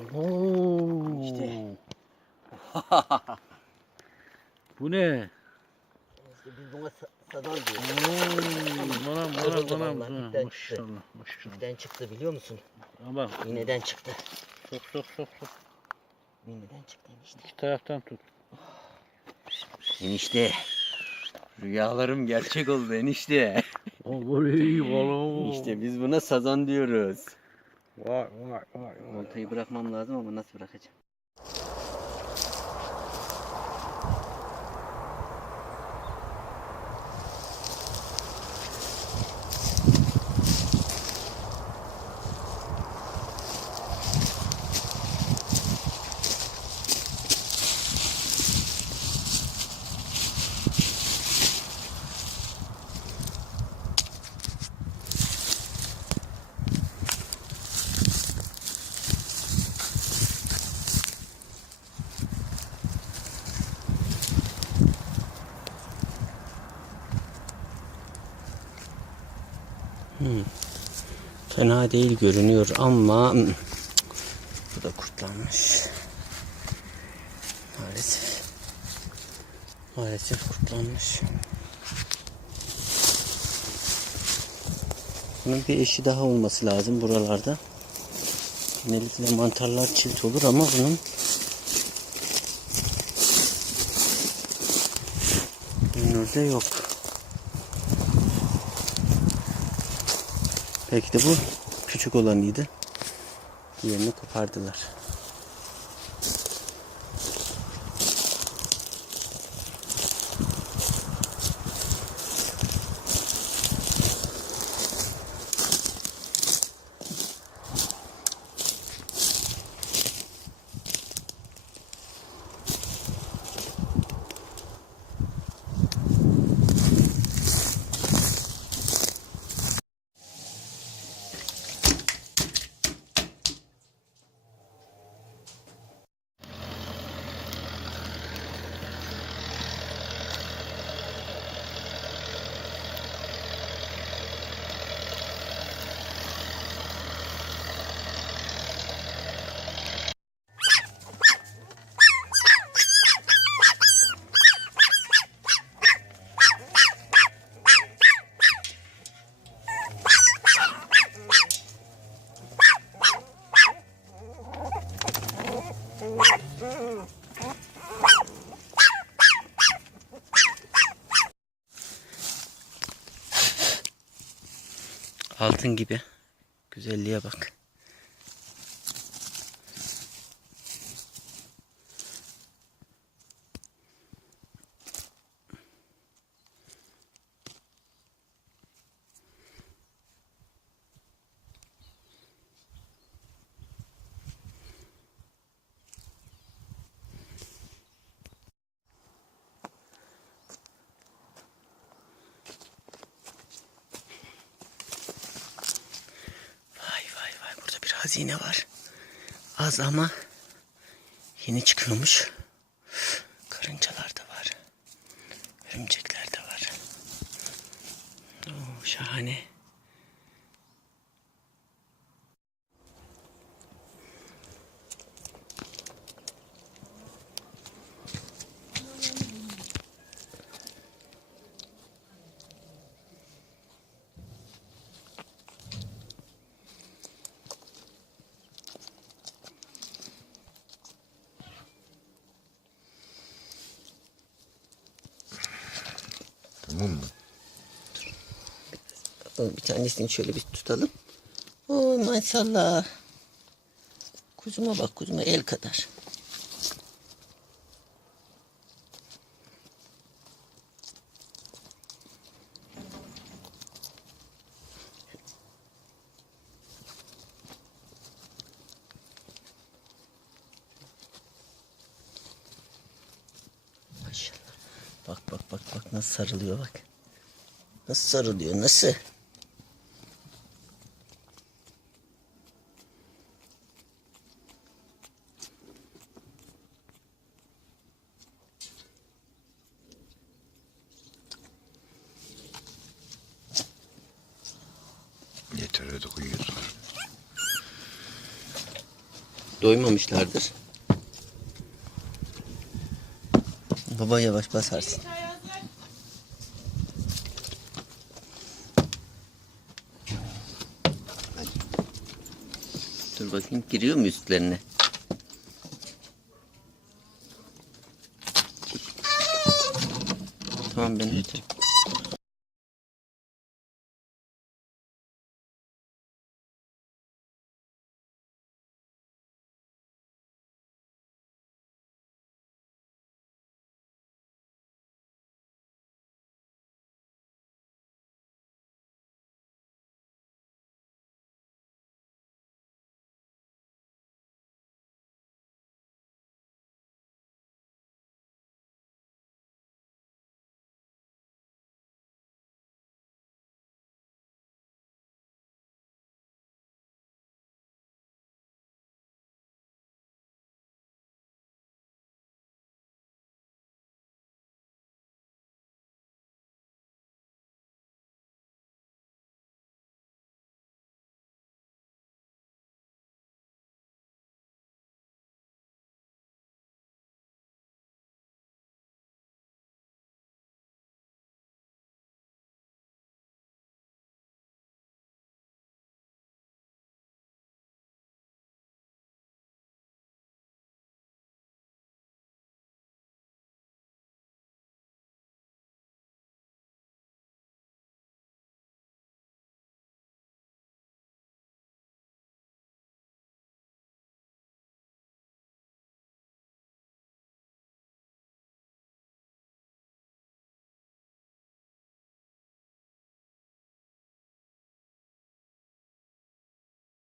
Oo. İşte. Bu ne? İşte biz buna sazan diyoruz. Manam Kırıldı manam. vallahi, Ha, ipten çıktı. maşallah. İpten çıktı biliyor musun? Ama İğneden çıktı. sok. İğneden çıktı enişte. Şu taraftan tut. Enişte. Rüyalarım gerçek oldu enişte. Oley oğlum. İşte biz buna sazan diyoruz. Vay. Oltayı bırakmam lazım ama nasıl bırakacağım? Fena değil görünüyor ama bu da kurtlanmış. Maalesef kurtlanmış. Bunun bir eşi daha olması lazım buralarda. Genellikle mantarlar çift olur ama bunun önümüzde yok. Belki de bu küçük olanıydı. Diğerini kopardılar. Altın gibi. Güzelliğe bak. Vay burada bir hazine var. Az ama yeni çıkıyormuş. Karıncalar da var. Örümcekler de var. Oo, şahane. Tamam mı? Bir tanesini şöyle bir tutalım. Oo maşallah. Kuzuma bak, kuzuma el kadar. Maşallah. Bak nasıl sarılıyor bak. Nasıl sarılıyor, nasıl? Yeter öyle uyuyorsun. doymamışlardır. Baba yavaş basarsın. Dur bakayım giriyor mu üstlerine? Tamam ben ötürüm.